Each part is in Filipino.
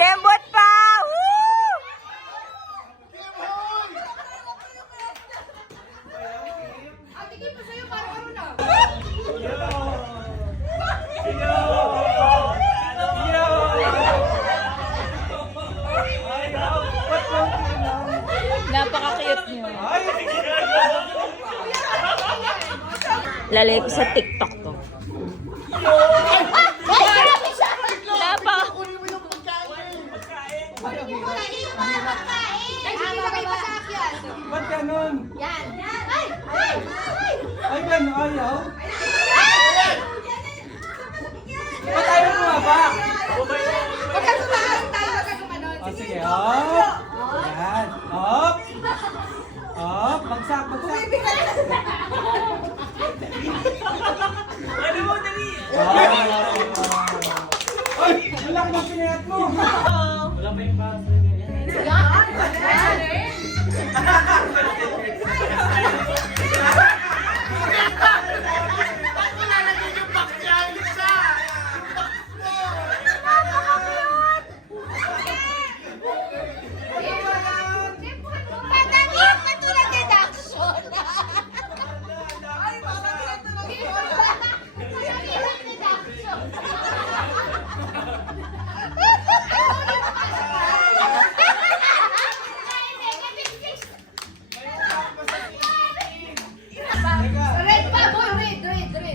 Kembot pa! Woo! Tigil pa sa'yo, parang ano na. Napaka-cute niyo. Lalay ko sa TikTok to. Ba't ganun? Yan! Ay! Ay! Ay, ganun, ayaw? Ba't ayaw bumaba? Huwag kang tumahan tayo, huwag kang tumanon. O, sige, hop. Yan, hop. Hop, bagsak, bagsak. Ano mo, dali! Ay, wala ka na pinayat mo. Wala pa yung baso niya.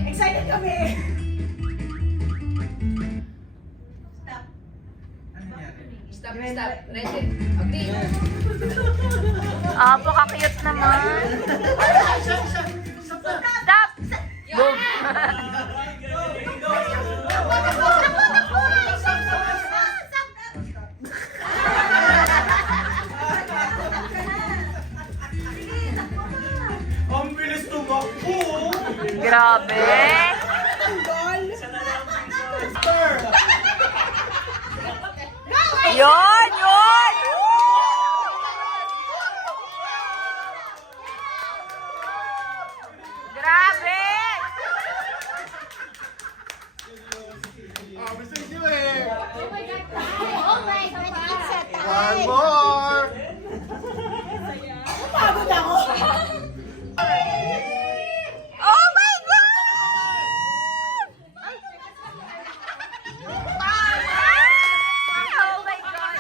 Excited kami! Stop, stop. Ready? Okay. Napaka-cute naman. Stop! Boom! Ang bilis tumakbo! Grabe! Yun! Yun! Grabe! Oh my God, it's a time! One more! Oh my God! Oh my God!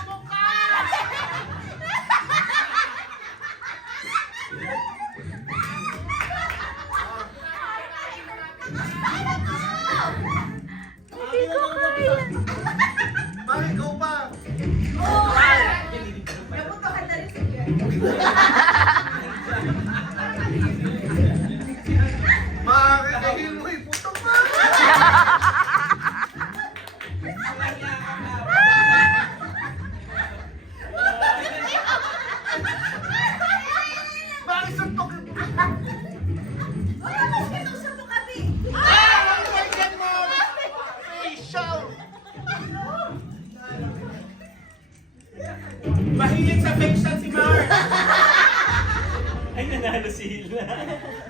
Hindi ko kaya. Bakit go pa? Makakagayin mo yung putok pa! Bakit suntok? Mahilig sa fiction si Mark! Ay, nanalo si Hila.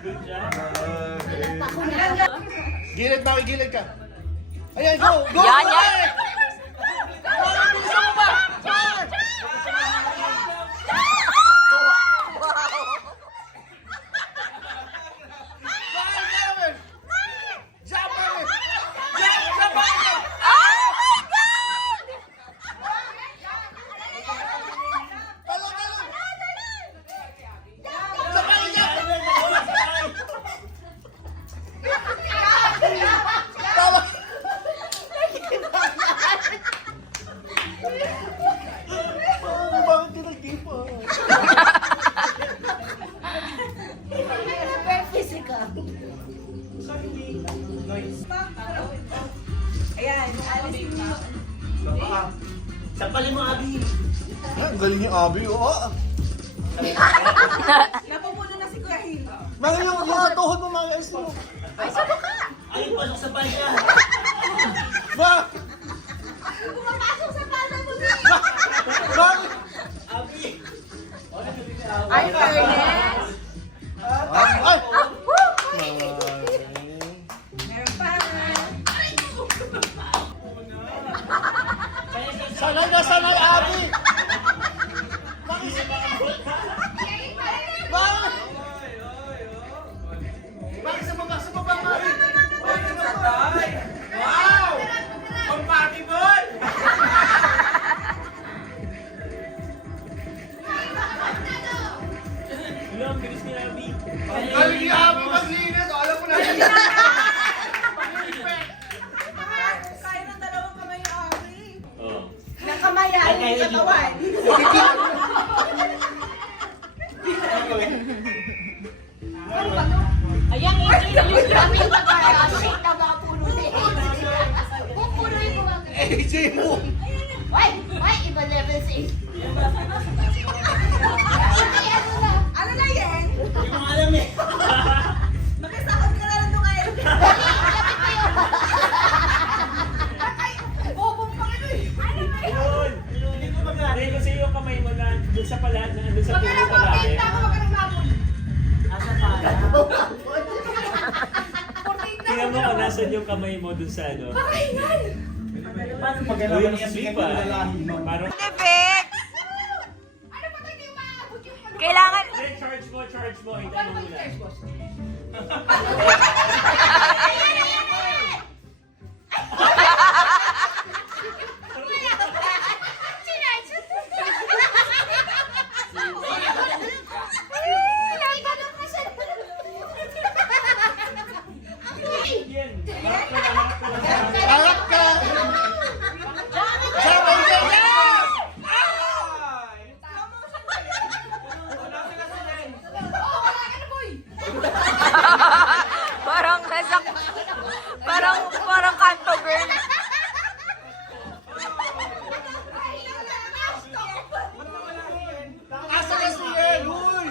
Good job. Gilid ba? Gilid ka. Ayan, go! Go! Yan, yan. Bilisan mo ba? Charge! Jump, Marvin! Jump, jump, Marvin! Oh my God! Talon, talon! Sabay, jump! Tawa! Bakit tinag-ipa? Ayan, alisin mo. Sampalin mo, Abi. Ang galing ni Abby, oh! Napupuno na si Kuya Hil. Bakit yung mga tuhod mo mga ayos mo? Ayun, pasok sa palya. Ba? Pumapasok sa pala mo na. Bakit? Abi. Ay, fairness. Ay! Meron pa. Kaya sa Sanay na sanay, Abi! Bakit? Bakit sa baba, Mari? Wow! Compatible! Wala, ang bilis ni Abby. Galing ni Abi maglinis. Alam mo na yun. Kaya ng dalawang kamay yung Ari. Oh. Ng kamayan, yung katawan. Ayan, yung lamig na kaya. Shake na mga puno ni pupunuin ko lang. AJ mo! Why? Iba level 6. Ano na yan? Hindi ko alam eh. Makisakot ka na lang doon kayo. Bobong pa kayo eh. Ayun! Hindi ko magana. Hindi, kasi yung kamay mo na doon sa pala, na doon sa puno palagi. Asa pala? Tingnan mo kung nasan yung kamay mo doon sa ano. Paano pag Uy, galawan ang niya sweet bigyan pa. ng lalahin mo? Parang, Defect! Kailangan... Hindi, charge mo. Hintayin mo muna. Yan. Harap ka na. Harap ka! Sarap ang ganda! Parang nasa... Parang kanto girl. Asa ka si Yen? Uy!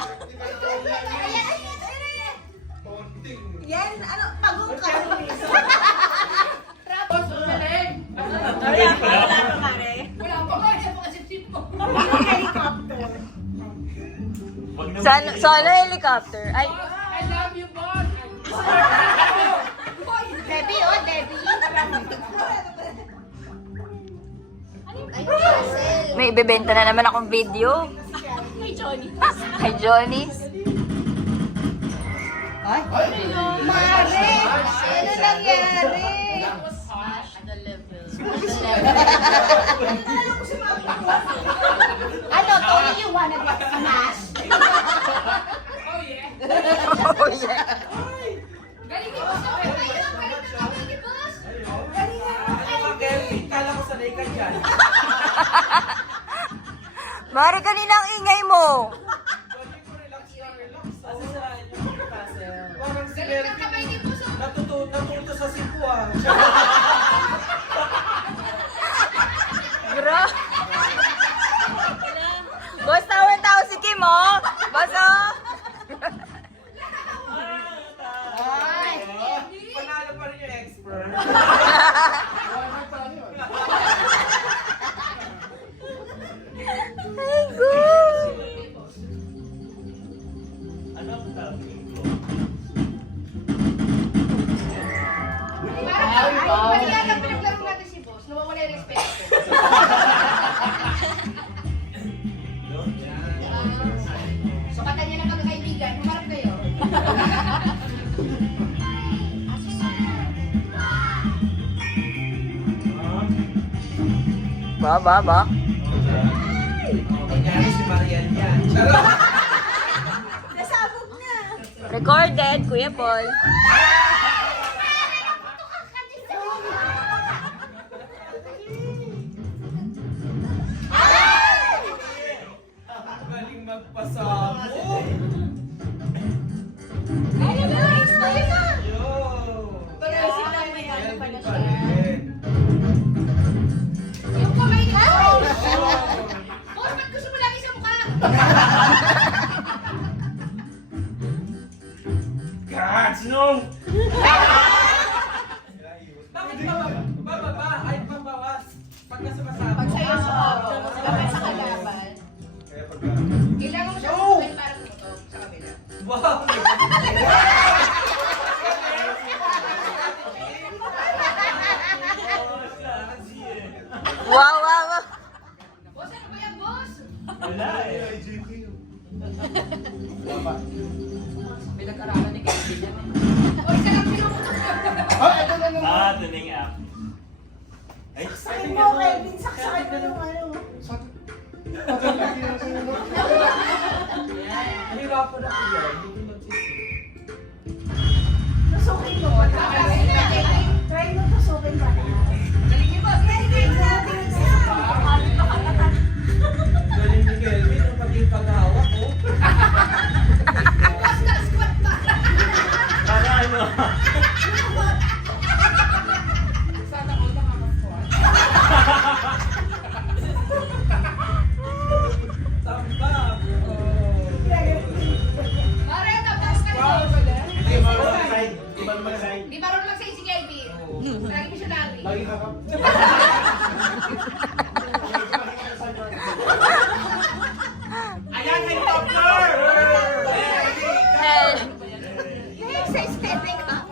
Yan, ano, pagong ka. Sana helicopter. Ay. Debbie, oh, Debbie. May ibebenta na naman akong video. Kay Johnny's. Mare! Ano nangyari? Ano, Tony, you wanna get smashed? Oh, yeah. Kala ko sanay ka dyan. Mare, kanina ang ingay mo. Parang si Melvin. Natuto sa Cebu ah. Bro. Boss, tawan-tawa si Kim, oh. Boss, oh. Panalo pa rin yung expert. Ay, God. Ano ang tawag dito? Pati yata pinaglaro natin si boss, nawawala yung respeto. Sukatan niya ng magkakaibigan, humarap kayo. Ba. Kanyari si Marian yan. Nasabog na. Recorded, Kuya Paul. Galing magpasabog. Yo! Pag-isip lang may ano pala siya. Rin. Yung kamay niya. Boss, ba't gusto mo lagi sa mukha? Gods, no! Pinag-aralan ni Kevin yan eh. Oy, sarap pinumutok. Ito na naman. Ah, ito na yung app. Ay, Saksakin mo, Kelvin. Saksakin mo yung ano. Nahirapan ako yan. Hindi ko nagsisip. Tusukin mo. Try mo tusukin pa na. Galing ni Kelvin, ang paging paghawak ko. para ano? Tamba. Mare, tapos ka na. Hindi, marunong mag-side. Di ba naman side? Di marunong lang si Kelvin. Lagi missionary. Lagi kakap. Ayan, helicopter! Yung sa aesthetic, ah.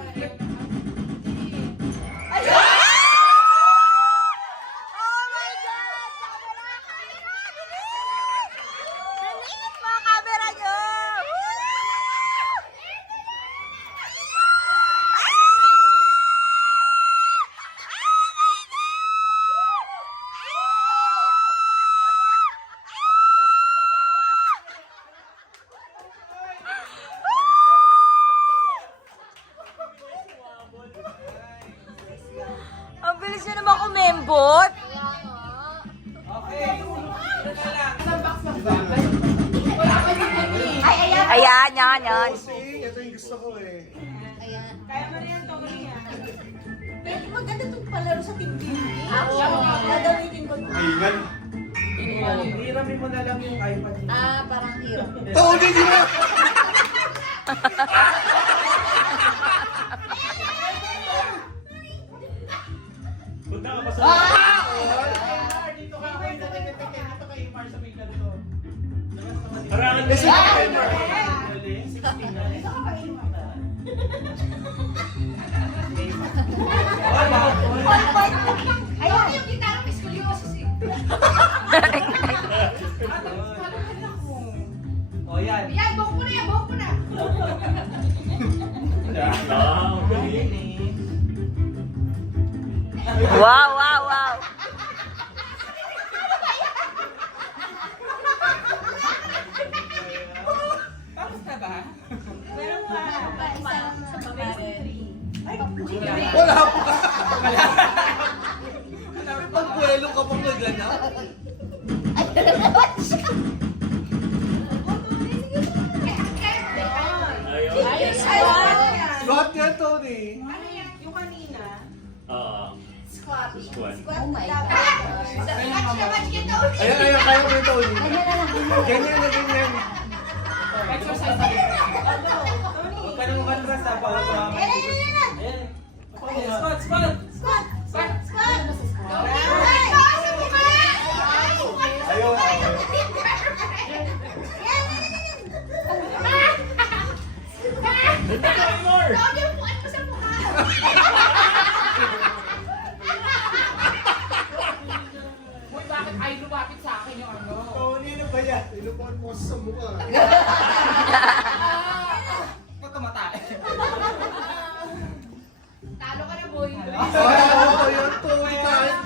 Oh my God! Naninig mo ang camera nyo! Ang bilis nyo naman kumembot. Okay. Ito na lang. Ay, ayan. Ayan, yan, yan. See, ito yung gusto ko eh. Kaya mo na yan, Tongi. Pwede maganda itong palaro sa team-team. Gagamitin ko. Ayun. Hiramin mo na lang yung iPad. Parang hirap. Tony, di ba? Punta ka pa sa... Dito ka kayo, dito kayo, Mar, sa may ganito. Harangan Listen mo. to kayo, Mar. Ayun yung gitara, may scoliosis eh. O yan. Yan, buhok mo na yan, buhok mo na. Ah, galing. Wow, wow, wow. Tapos na ba? Meron pa. Wala pa. Pagbuelo ka pa magana. Ayun. Squat nga, Tony. Yung kanina. Oo. Squat. Squat. Oh my God. Match ka, match ka, Tony. Ayan, kaya mo yung Tony. Ganyan na ganyan. Huwag ka naman matras ha. Para sa amin. Ayan. Okay, squat, squat. Squat. Squat. Squat. Ay! Sa mukha! Ayun. More! Tony, upuan mo sa mukha. Uy, bakit ay lumapit sa akin yung ano? Tony, ano ba yan? Inupuan mo sa mukha. Huwag ka matay. Talo ka na, boy. Ay, ako yun, Tony, kahit